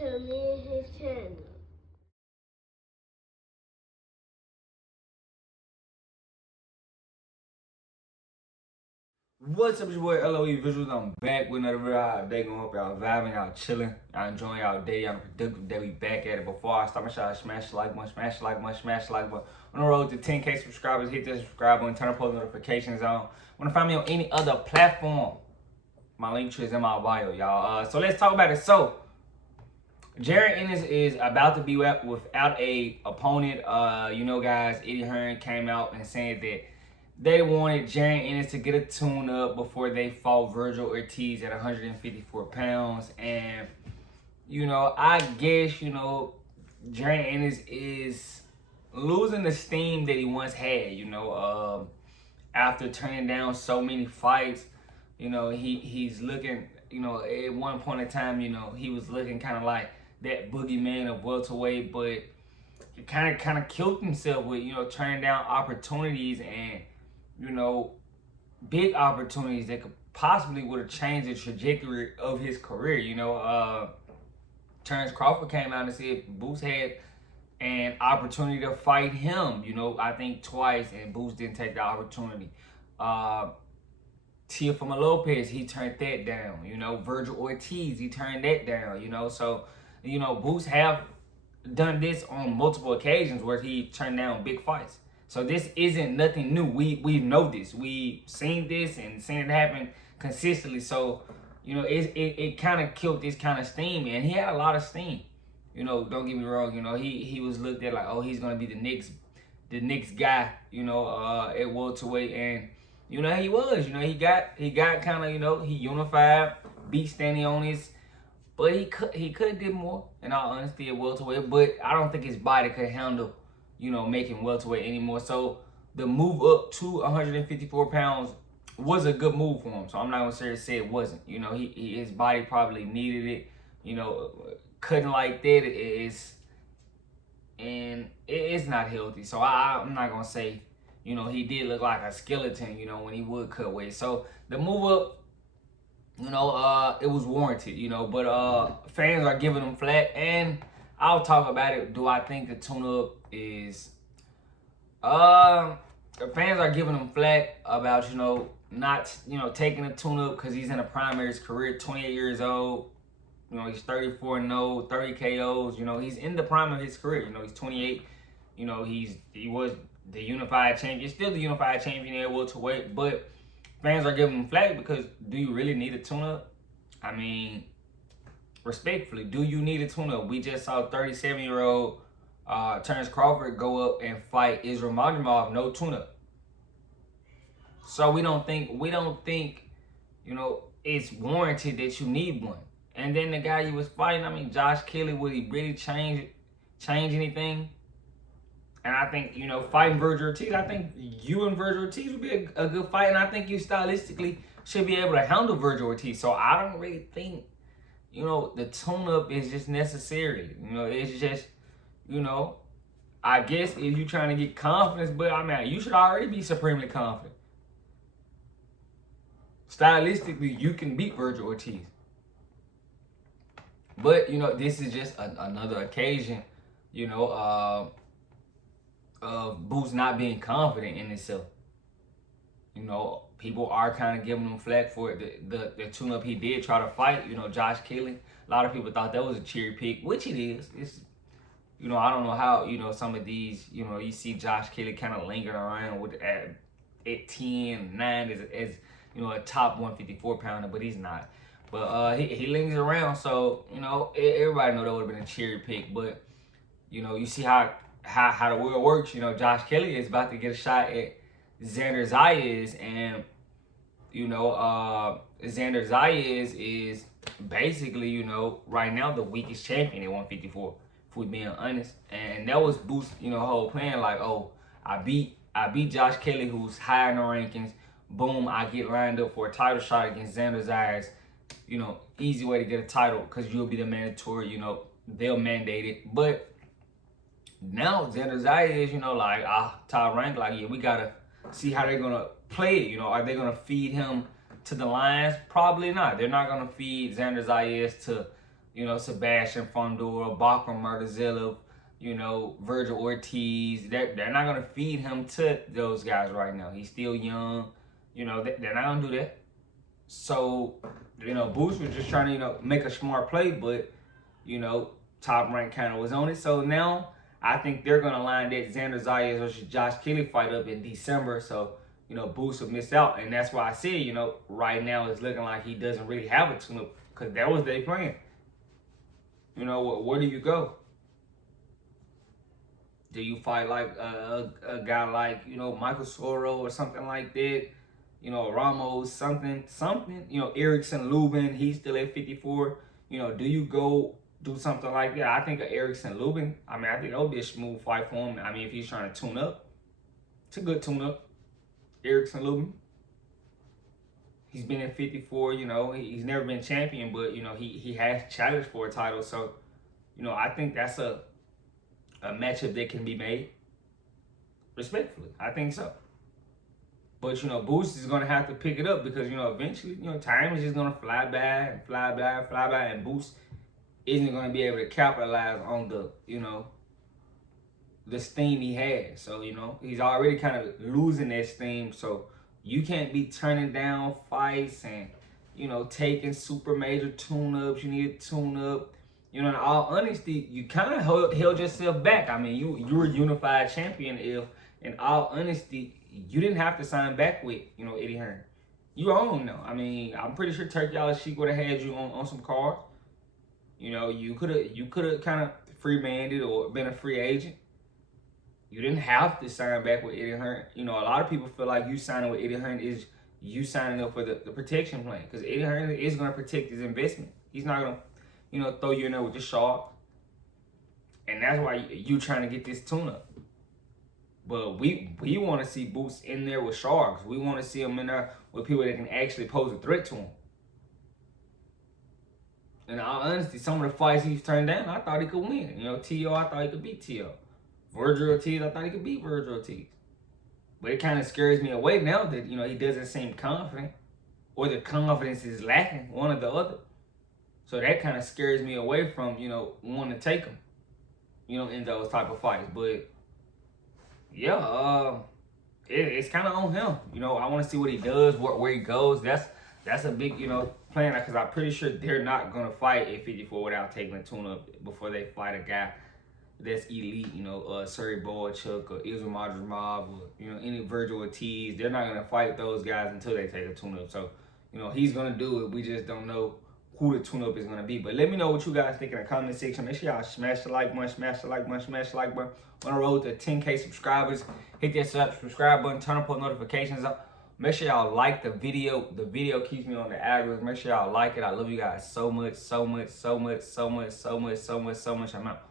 to me his channel. What's up, it's your boy LOE Visuals. I'm back with another video. They gonna hope y'all vibing, y'all chilling, y'all enjoying y'all day, y'all productive day. We back at it. Before I start my shot, smash the like button, smash the like button, smash the like button. On the road to 10K subscribers, hit the subscribe button, turn on post notifications on. Wanna find me on any other platform? My link tree is in my bio, y'all. So let's talk about it. So Jaron Ennis is about to be without a opponent. You know, guys, Eddie Hearn came out and said that they wanted Jaron Ennis to get a tune-up before they fought Virgil Ortiz at 154 pounds. And, you know, I guess, you know, Jaron Ennis is losing the steam that he once had, you know, after turning down so many fights. You know, he's looking, you know, at one point in time, you know, he was looking kind of like that boogeyman of welterweight, but he kind of killed himself with, you know, turning down opportunities and, you know, big opportunities that could possibly would have changed the trajectory of his career. You know, Terrence Crawford came out and said Boots had an opportunity to fight him, you know, I think twice, and Boots didn't take the opportunity. Teofimo Lopez, he turned that down. You know, Virgil Ortiz, he turned that down, you know. So, you know, Boots have done this on multiple occasions where he turned down big fights. So this isn't nothing new. We know this. We've seen this and seen it happen consistently. So, you know, it kind of killed this kind of steam, and he had a lot of steam. You know, don't get me wrong. You know, he was looked at like, oh, he's gonna be the next guy. You know, at welterweight, and you know he was. You know, he got kind of, you know, he unified, beat Stanionis. But he could have did more, in all honesty, at welterweight. But I don't think his body could handle, you know, making welterweight anymore. So the move up to 154 pounds was a good move for him. So I'm not gonna say it wasn't. You know, his body probably needed it. You know, cutting like that is, and it's not healthy. So I'm not gonna say, you know, he did look like a skeleton, you know, when he would cut weight. So the move up, you know, it was warranted, you know, but fans are giving him flack, and I'll talk about it. Do I think the tune-up is, fans are giving him flack about, you know, not, you know, taking a tune-up because he's in the prime of his career, 28 years old, you know, he's 34-0, 30 KOs, you know, he's in the prime of his career, you know, he's 28, you know, he was the unified champion, still the unified champion at welterweight, but fans are giving him flack because do you really need a tune-up? I mean, respectfully, do you need a tune-up? We just saw 37-year-old Terrence Crawford go up and fight Israel Madrimov, no tune-up. So we don't think, you know, it's warranted that you need one. And then the guy you was fighting, I mean, Josh Kelly, would he really change anything? And I think, you know, fighting Virgil Ortiz, I think you and Virgil Ortiz would be a good fight. And I think you stylistically should be able to handle Virgil Ortiz. So I don't really think, you know, the tune-up is just necessary. You know, it's just, you know, I guess if you're trying to get confidence, but I mean, you should already be supremely confident. Stylistically, you can beat Virgil Ortiz. But, you know, this is just another occasion, you know, of Boots not being confident in himself. You know, people are kind of giving him flack for it. The tune-up he did try to fight, you know, Josh Kelly. A lot of people thought that was a cherry pick, which it is. It's, you know, I don't know how, you know, some of these, you know, you see Josh Kelly kind of lingering around with at 10, 9 as you know, a top 154 pounder, but he's not. But he lingers around, so, you know, everybody know that would have been a cherry pick. But, you know, you see how the world works. You know, Josh Kelly is about to get a shot at Xander Zayas, and, you know, Xander Zayas is basically, you know, right now the weakest champion at 154, if we're being honest. And that was Boost, you know, whole plan, like, oh, I beat Josh Kelly, who's high in the rankings. Boom, I get lined up for a title shot against Xander Zayas. You know, easy way to get a title because you'll be the mandatory, you know, they'll mandate it. But now Xander Zayas, you know, like, top rank, like, yeah, we got to see how they're going to play it. You know, are they going to feed him to the Lions? Probably not. They're not going to feed Xander Zayas to you know, Sebastian Fondor, Bakram Murtazilov, you know, Virgil Ortiz. They're not gonna feed him to those guys right now. He's still young. You know, they're not gonna do that. So, you know, Boots was just trying to, you know, make a smart play, but, you know, Top Rank kind of was on it. So now I think they're gonna line that Xander Zayas versus Josh Kelly fight up in December. So, you know, Boots will miss out. And that's why I said, you know, right now it's looking like he doesn't really have a tune-up, because that was their plan. You know, where do you go? Do you fight like a guy like, you know, Michael Soro or something like that? You know, Ramos, something. You know, Erickson Lubin, he's still at 54. You know, do you go do something like that? I think of Erickson Lubin. I mean, I think that would be a smooth fight for him. I mean, if he's trying to tune up, it's a good tune up. Erickson Lubin. He's been at 54, you know, he's never been champion, but, you know, he has challenged for a title. So, you know, I think that's a matchup that can be made. Respectfully, I think so. But, you know, Boost is going to have to pick it up because, you know, eventually, you know, time is just going to fly by, and Boost isn't going to be able to capitalize on the, you know, the steam he has. So, you know, he's already kind of losing that steam. So, you can't be turning down fights and, you know, taking super major tune-ups. You need a tune-up. You know, in all honesty, you kind of held yourself back. I mean, you were unified champion if, in all honesty, you didn't have to sign back with, you know, Eddie Hearn. You own though. I mean, I'm pretty sure Turkey Sheik would have had you on some cards. You know, you could have kind of free-manded or been a free agent. You didn't have to sign back with Eddie Hearn. You know, a lot of people feel like you signing with Eddie Hearn is you signing up for the protection plan, because Eddie Hearn is going to protect his investment. He's not going to, you know, throw you in there with the shark. And that's why you trying to get this tune-up. But we want to see Boots in there with sharks. We want to see him in there with people that can actually pose a threat to him. In all honesty, some of the fights he's turned down, I thought he could win. You know, T.O., I thought he could beat T.O. Virgil Ortiz, I thought he could beat Virgil Ortiz. But it kind of scares me away now that, you know, he doesn't seem confident, or the confidence is lacking, one or the other. So that kind of scares me away from, you know, wanting to take him, you know, in those type of fights. But, yeah, it's kind of on him. You know, I want to see what he does, where he goes. That's a big, you know, plan, because I'm pretty sure they're not going to fight at 54 without taking a tune-up before they fight a guy that's elite, you know, Sergey Boychuk or Israel Madrimov or, you know, any Virgil Ortiz. They're not going to fight those guys until they take a tune-up. So, you know, he's going to do it. We just don't know who the tune-up is going to be. But let me know what you guys think in the comment section. Make sure y'all smash the like button, smash the like button, smash the like button. On the road to 10K subscribers. Hit that subscribe button, turn on post notifications up. Make sure y'all like the video. The video keeps me on the algorithm. Make sure y'all like it. I love you guys so much, so much, so much, so much, so much, so much, so much. I'm out.